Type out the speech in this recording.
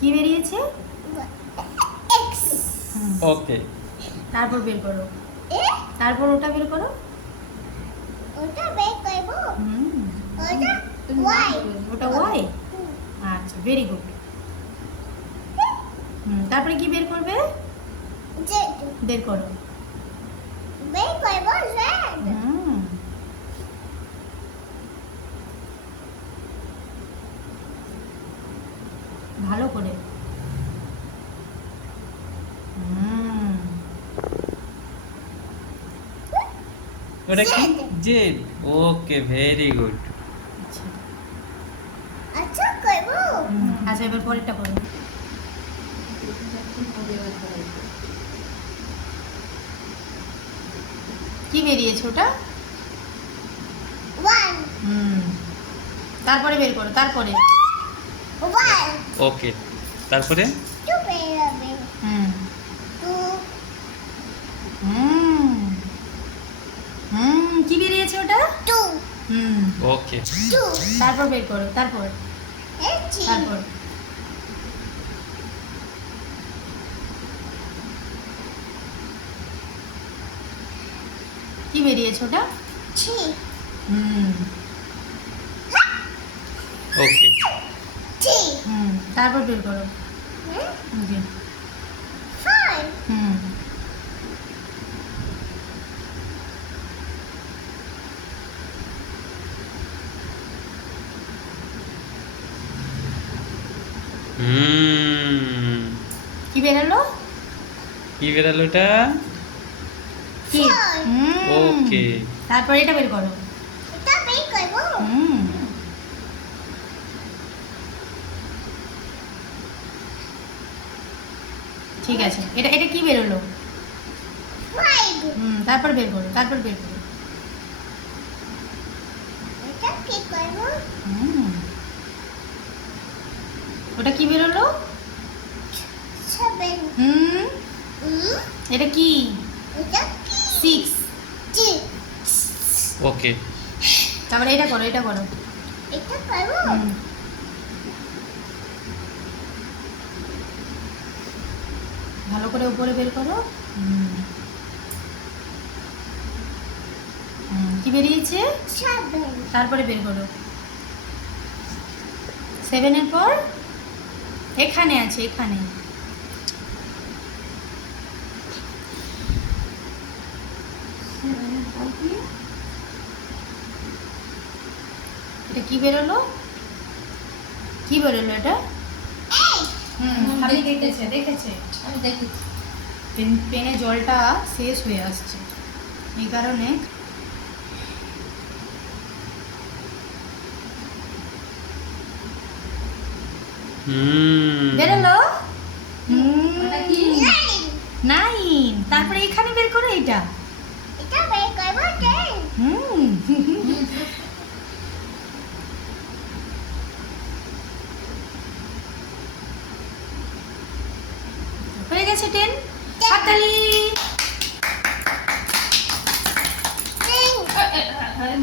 কি বেরিয়েছে? এক্স। ওকে। তারপর বের করো। তারপর ওটা বের করো। ওটা বের করব। ওটা ওয়াই। ওটা ওয়াই। আচ্ছা, ভেরি গুড। তারপরে কি বের করবে? জেড। বের করো। বের করব জেড। ভালো করে। ওটা কি? জেড। ওকে, ভেরি গুড। আচ্ছা করব। আচ্ছা, এবার পরেরটা করো। কি বেরিয়েছে ওটা? ওয়ান। তারপরে বের করো। তারপরে ওয়ান। ওকে, তারপরে টু বের হবে। টু। কি বেরিয়েছে ওটা? টু। ওকে। টু। তারপর বের করো। তারপর থ্রি। তারপর কি বেরিয়েছে ওটা? থ্রি। ওকে। থ্রি। তারপর বের করো। জি। ফাইভ। কি বেরালো? কি বেরালো এটা? কি? ওকে। তারপর এটা বের করো। এটা বের করব। ঠিক আছে, এটা এটা কি বেরোলো? ফাইভ। তারপর বের করো। তারপর বের করো। এটা কি করব? ওটা কি বেরোলো? সেভেন। এটা কি? এটা কি? 6। সিক্স। ওকে। তারপরে এটা করো। এটা করো। এটা করব। ভালো করে উপরে বের করো। কি বেরিয়েছে? সেভেন। তারপরে বের করো। 7-এর পর এখানে আছে। এখানে এটা কি বেরোলো? কি বেরোলো এটা? আমি দেখেছে আমি দেখেছি। পেনে জলটা শেষ হয়ে আসছে, এই কারণে বেরোলো। ওটা কি? 9। তারপরে এখানে বের করো। এটা এটা বের করব। টেন। হয়ে গেছে 10। হাততালি। টেন।